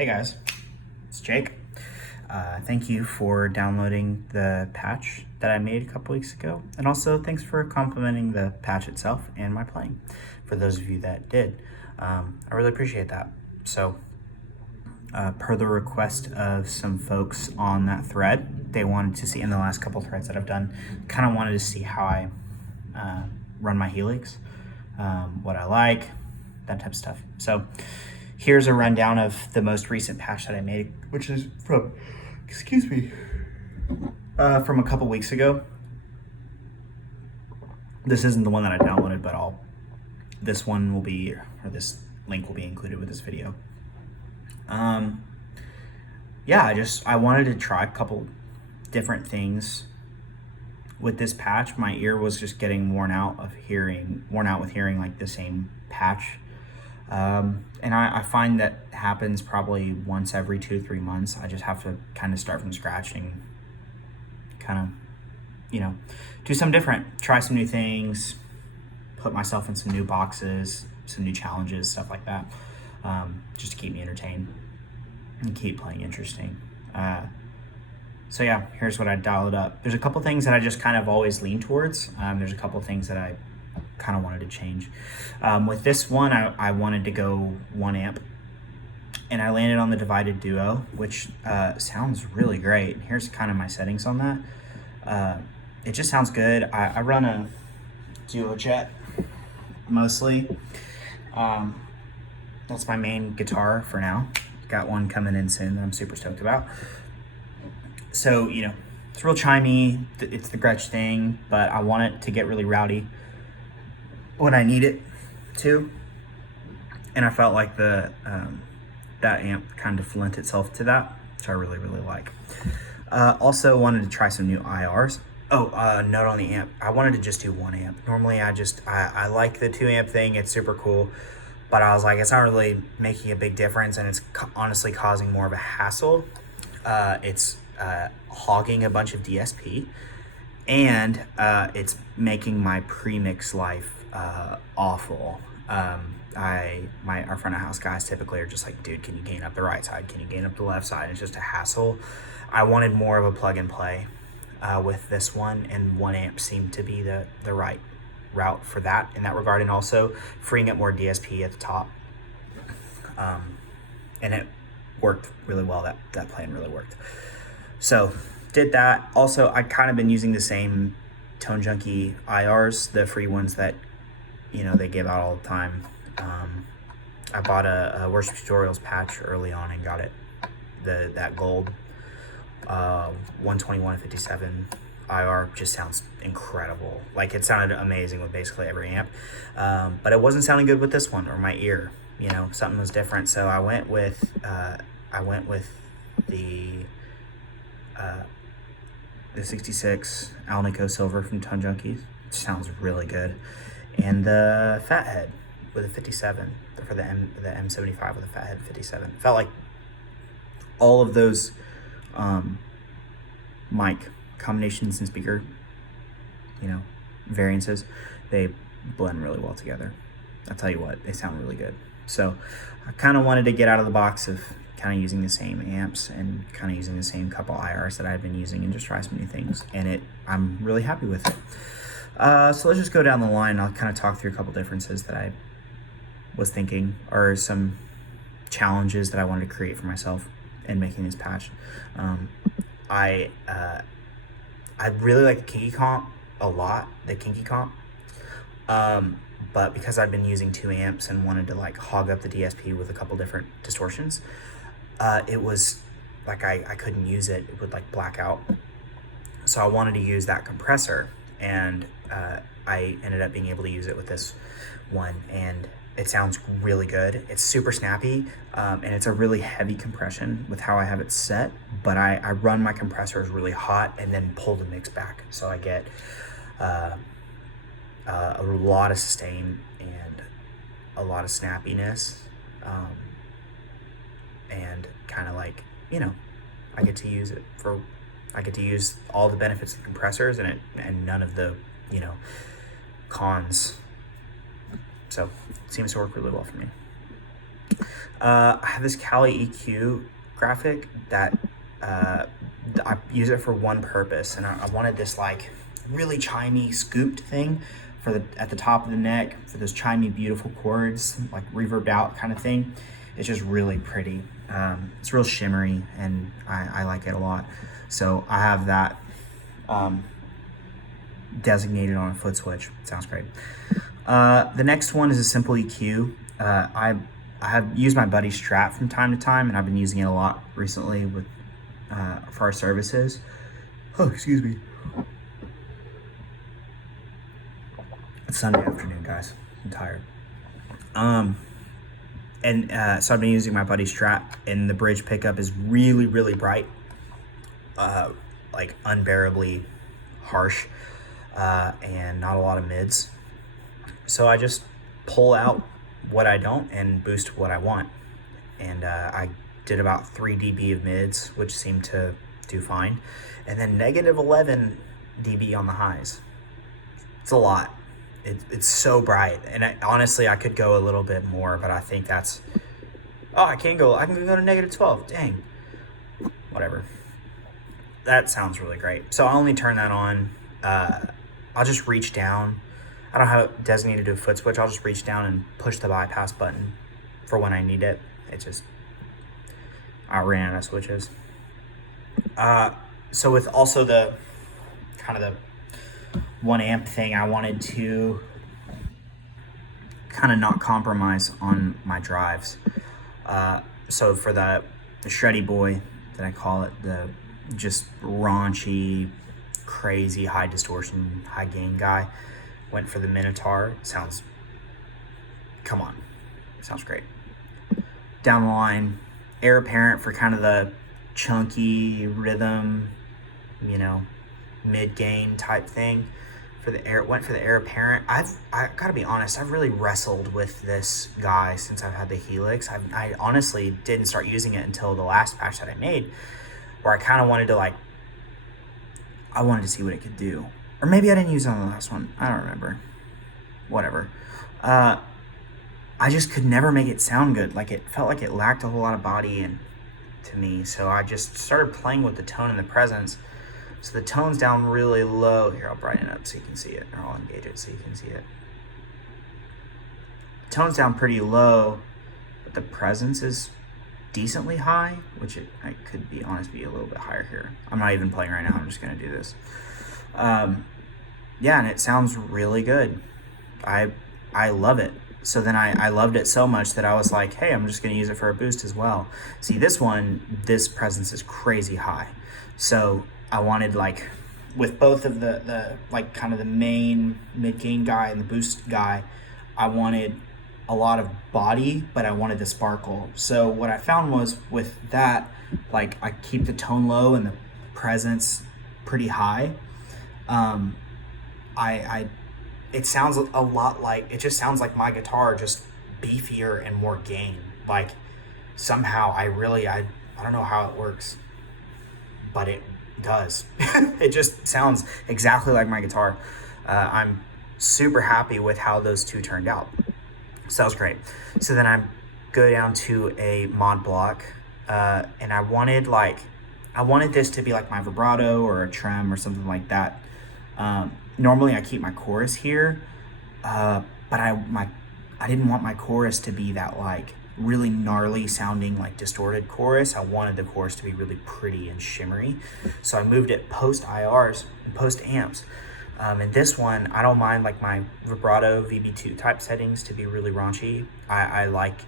Hey guys, it's Jake. Thank you for downloading the patch that I made a couple weeks ago, and also thanks for complimenting the patch itself and my playing, for those of you that did. I really appreciate that. So, per the request of some folks on that thread, they wanted to see, in the last couple threads that I've done, kind of wanted to see how I run my Helix, what I like, that type of stuff. So here's a rundown of the most recent patch that I made, which is from, from a couple weeks ago. This isn't the one that I downloaded, but this one will be, or this link will be included with this video. Yeah, I wanted to try a couple different things with this patch. My ear was just getting worn out with hearing like the same patch. And I find that happens probably once every 2-3 months. I just have to kind of start from scratch and kind of, do something different, try some new things, put myself in some new boxes, some new challenges, stuff like that, just to keep me entertained and keep playing interesting. So yeah, here's what I dialed up. There's a couple things that I just kind of always lean towards. There's a couple things that I kind of wanted to change. With this one, I wanted to go 1 amp, and I landed on the divided duo, which sounds really great. Here's kind of my settings on that. It just sounds good. I run a duo jet mostly. That's my main guitar for now. Got one coming in soon that I'm super stoked about. So, it's real chimey. It's the Gretsch thing, but I want it to get really rowdy when I need it to. And I felt like that amp kind of lent itself to that, which I really, really like. Also wanted to try some new IRs. Note on the amp. I wanted to just do 1 amp. Normally I like the 2 amp thing. It's super cool. But I was like, it's not really making a big difference, and it's honestly causing more of a hassle. It's hogging a bunch of DSP, and it's making my pre-mix life awful. Our front of house guys typically are just like, dude, can you gain up the right side? Can you gain up the left side? It's just a hassle. I wanted more of a plug and play with this one, and 1 amp seemed to be the right route for that in that regard, and also freeing up more DSP at the top. And it worked really well. That plan really worked. So did that. Also, I kind of been using the same Tone Junkie IRs, the free ones that they give out all the time. I bought a Worship Tutorials patch early on and got it, that gold 121/57 IR. Just sounds incredible. Like, it sounded amazing with basically every amp, but it wasn't sounding good with this one, or my ear. Something was different. So I went with the 66 Alnico Silver from Tone Junkies, which sounds really good, and the Fathead with a 57 for the M75 with a Fathead 57. Felt like all of those mic combinations and speaker variances, they blend really well together. I'll tell you what, they sound really good. So I kind of wanted to get out of the box of kind of using the same amps and kind of using the same couple IRs that I've been using, and just try some new things, and I'm really happy with it. So let's just go down the line. I'll kind of talk through a couple differences that I was thinking, or some challenges that I wanted to create for myself in making this patch. I really like the Kinky Comp a lot, but because I've been using 2 amps and wanted to like hog up the DSP with a couple different distortions, it was like I couldn't use it. It would like black out. So I wanted to use that compressor, and I ended up being able to use it with this one, and it sounds really good. It's super snappy, and it's a really heavy compression with how I have it set, but I run my compressors really hot and then pull the mix back, so I get a lot of sustain and a lot of snappiness, and kind of like, I get to use all the benefits of the compressors and none of the cons. So it seems to work really well for me. I have this Kali EQ graphic that I use it for one purpose, and I wanted this like really chimey scooped thing for at the top of the neck for those chimey beautiful chords, like reverbed out kind of thing. It's just really pretty. It's real shimmery, and I like it a lot. So I have that designated on a foot switch. It sounds great. The next one is a simple EQ. I have used my buddy Strat from time to time, and I've been using it a lot recently with for our services. Oh, excuse me. It's Sunday afternoon, guys. I'm tired. So I've been using my buddy Strat, and the bridge pickup is really, really bright, like unbearably harsh, and not a lot of mids. So I just pull out what I don't and boost what I want. And I did about 3 dB of mids, which seemed to do fine. And then negative 11 dB on the highs. It's a lot. It's so bright. And honestly, I could go a little bit more, but I think that's, I can go to negative 12. Dang. Whatever. That sounds really great. So I only turn that on. I'll just reach down. I don't have it designated to a foot switch. I'll just reach down and push the bypass button for when I need it. I ran out of switches. So with also the kind of the 1 amp thing, I wanted to kind of not compromise on my drives. So for the shreddy boy that I call it, the just raunchy, crazy high distortion, high gain guy, went for the Minotaur. Sounds great. Down the line, Air Apparent for kind of the chunky rhythm, mid gain type thing. Went for the Air Apparent. I gotta be honest, I've really wrestled with this guy since I've had the Helix. I honestly didn't start using it until the last patch that I made, where I kind of wanted to see what it could do. Or maybe I didn't use it on the last one. I don't remember. Whatever. I just could never make it sound good. Like, it felt like it lacked a whole lot of body to me. So I just started playing with the tone and the presence. So the tone's down really low. Here, I'll brighten it up so you can see it. Or I'll engage it so you can see it. The tone's down pretty low, but the presence is decently high, which I could be honest, be a little bit higher here. I'm not even playing right now. I'm just going to do this. Yeah, and it sounds really good. I love it. So then I loved it so much that I was like, hey, I'm just going to use it for a boost as well. See, this presence is crazy high. So I wanted, like, with both of the like kind of the main mid-gain guy and the boost guy, I wanted a lot of body, but I wanted the sparkle. So what I found was with that, like, I keep the tone low and the presence pretty high. It sounds a lot like, it just sounds like my guitar, just beefier and more gain. Like, somehow I don't know how it works, but it does. It just sounds exactly like my guitar. I'm super happy with how those two turned out. Sounds great. So then I go down to a mod block, and I wanted this to be like my vibrato or a trem or something like that. Normally I keep my chorus here, but I didn't want my chorus to be that like really gnarly sounding like distorted chorus. I wanted the chorus to be really pretty and shimmery. So I moved it post IRs and post amps. And this one, I don't mind like my vibrato VB2 type settings to be really raunchy. I like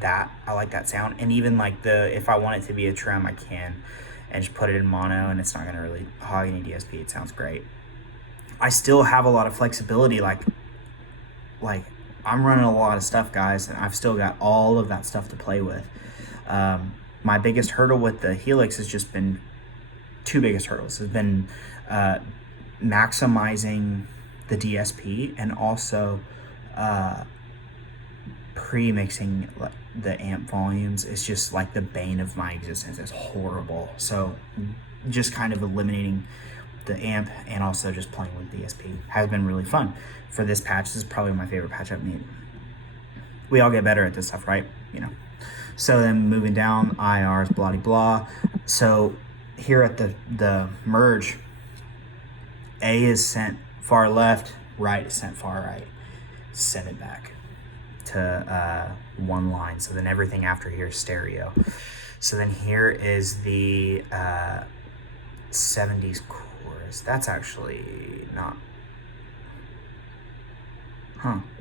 that. I like that sound. And even like if I want it to be a trem, I can, and just put it in mono, and it's not gonna really hog any DSP. It sounds great. I still have a lot of flexibility, like I'm running a lot of stuff, guys, and I've still got all of that stuff to play with. My biggest hurdle with the Helix has just been, two biggest hurdles has been maximizing the DSP and also pre-mixing the amp volumes. It's just like the bane of my existence. It's horrible. So just kind of eliminating the amp and also just playing with DSP has been really fun. For this patch, this is probably my favorite patch I've made. We all get better at this stuff, right? you know. So then moving down, IRs, blah, blah. So here at the merge, A is sent far left, right is sent far right. Send it back to one line. So then everything after here is stereo. So then here is the 70s chorus. That's actually not,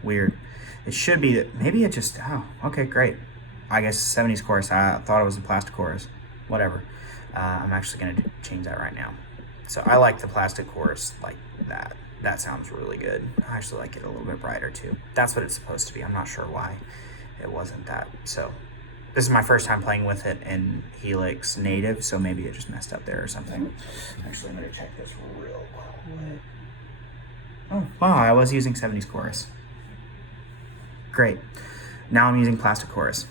weird. It should be that, maybe it just, okay, great. I guess 70s chorus, I thought it was a plastic chorus, whatever. I'm actually gonna change that right now. So I like the plastic chorus like that. That sounds really good. I actually like it a little bit brighter too. That's what it's supposed to be. I'm not sure why it wasn't that. So this is my first time playing with it in Helix native, so maybe it just messed up there or something. Actually, I'm gonna check this real quick. Oh, wow, I was using 70s chorus. Great. Now I'm using plastic chorus.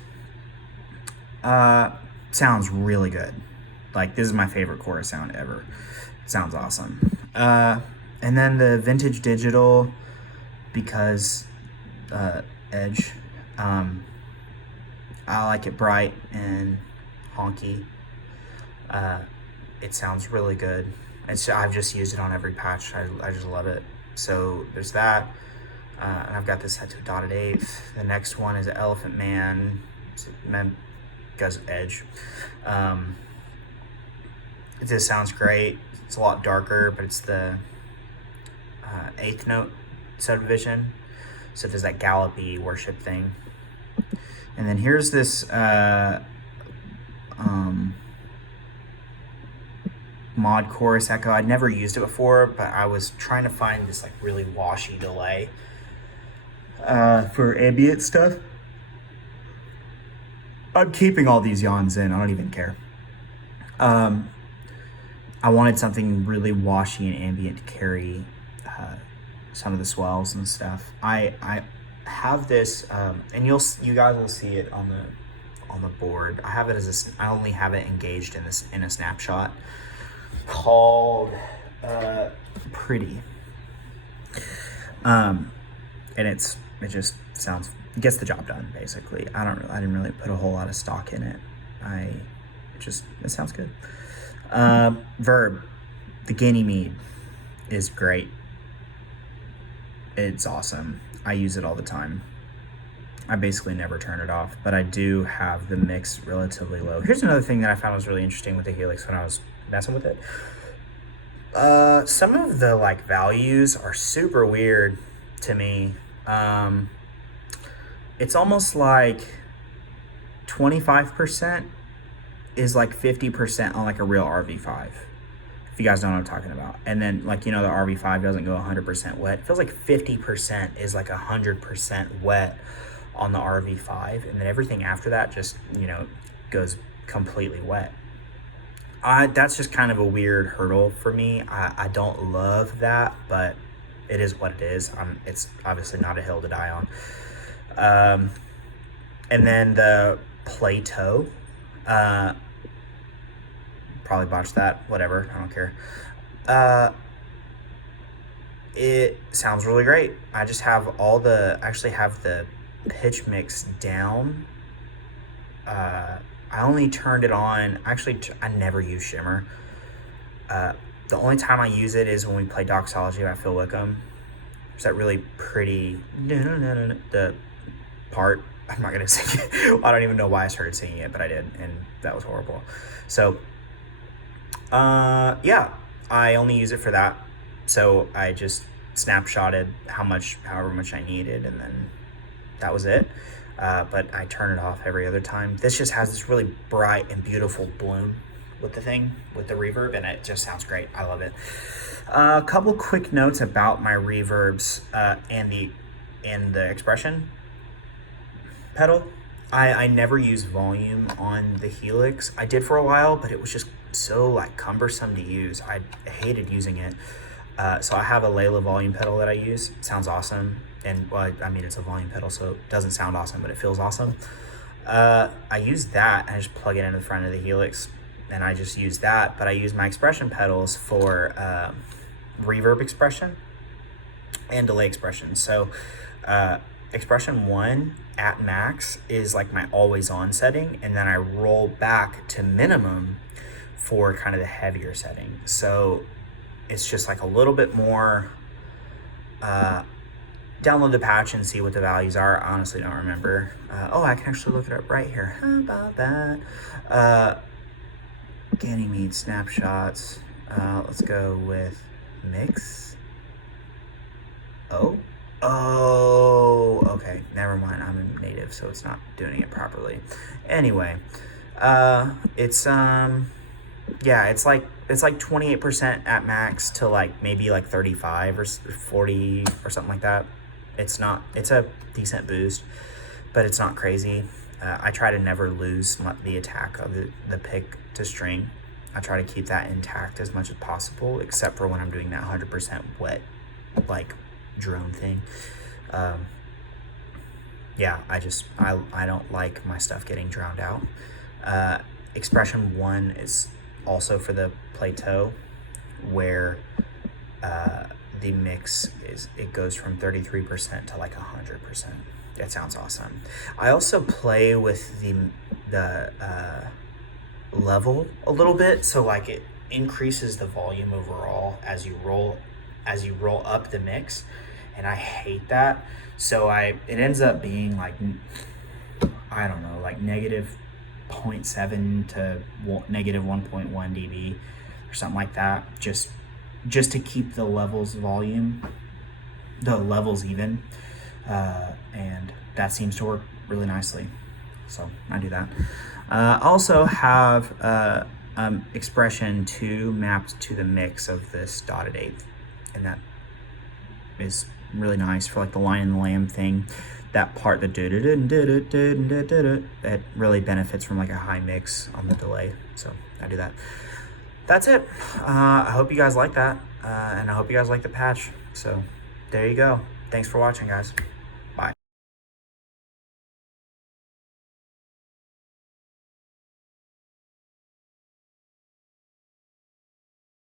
Sounds really good. Like, this is my favorite chorus sound ever. Sounds awesome. And then the vintage digital, because Edge, I like it bright and honky. It sounds really good. I've just used it on every patch. I just love it. So there's that. And I've got this set to a dotted eighth. The next one is an Elephant Man. Goes Edge. This sounds great. It's a lot darker, but it's the eighth note subdivision. So it does that gallopy worship thing. And then here's this mod chorus echo. I'd never used it before, but I was trying to find this like really washy delay for ambient stuff. I'm keeping all these yawns in. I don't even care. I wanted something really washy and ambient to carry some of the swells and stuff. I have this, and you guys will see it on the board. I have it as I only have it engaged in a snapshot called Pretty. And it just sounds, it gets the job done basically. I didn't really put a whole lot of stock in it. It sounds good. Verb, the Ganymede is great. It's awesome. I use it all the time. I basically never turn it off, but I do have the mix relatively low. Here's another thing that I found was really interesting with the Helix when I was messing with it. Some of the like values are super weird to me. It's almost like 25% is like 50% on like a real RV5. If you guys know what I'm talking about. And then like, the RV5 doesn't go 100% wet. It feels like 50% is like 100% wet on the RV5. And then everything after that just, goes completely wet. That's just kind of a weird hurdle for me. I don't love that, but it is what it is. It's obviously not a hill to die on. And then the plateau, probably botched that, whatever, I don't care. It sounds really great. I just have actually have the pitch mix down. I only turned it on, actually I never use shimmer. The only time I use it is when we play Doxology by Phil Wickham. There's that really pretty, the part, I'm not gonna sing it. I don't even know why I started singing it, but I did, and that was horrible. So, yeah, I only use it for that. So I just snapshotted however much I needed, and then that was it. But I turn it off every other time. This just has this really bright and beautiful bloom with the reverb, and it just sounds great. I love it. A couple quick notes about my reverbs and the expression pedal. I never use volume on the Helix. I did for a while, but it was just so like cumbersome to use. I hated using it. So I have a Layla volume pedal that I use. It sounds awesome. And well, I mean, it's a volume pedal, so it doesn't sound awesome, but it feels awesome. I use that and I just plug it into the front of the Helix, and I just use that. But I use my expression pedals for reverb expression and delay expression. So expression 1 at max is like my always on setting, and then I roll back to minimum for kind of the heavier setting. So it's just like a little bit more, download the patch and see what the values are. I honestly don't remember. Oh, I can actually look it up right here. How about that? Ganymede snapshots. Let's go with mix. Oh, okay, never mind. I'm a native, so it's not doing it properly. Anyway, it's yeah, it's like 28% at max to like maybe like 35 or 40 or something like that. It's a decent boost, but it's not crazy. I try to never lose the attack of the pick to string. I try to keep that intact as much as possible, except for when I'm doing that 100% wet, like drone thing. Yeah, I don't like my stuff getting drowned out. Expression 1 is also for the plateau, where the mix it goes from 33% to like 100%. That sounds awesome. I also play with the level a little bit, so like it increases the volume overall as you roll up the mix, and I hate that. So it ends up being like, I don't know, like negative 0.7 to negative 1.1 dB or something like that, just to keep the levels even, and that seems to work really nicely. So I do that. I also have expression 2 mapped to the mix of this dotted eighth, and that is really nice for like the line and the lamb thing. That part, that really benefits from like a high mix on the delay. So I do that. That's it. I hope you guys like that, and I hope you guys like the patch. So there you go. Thanks for watching, guys.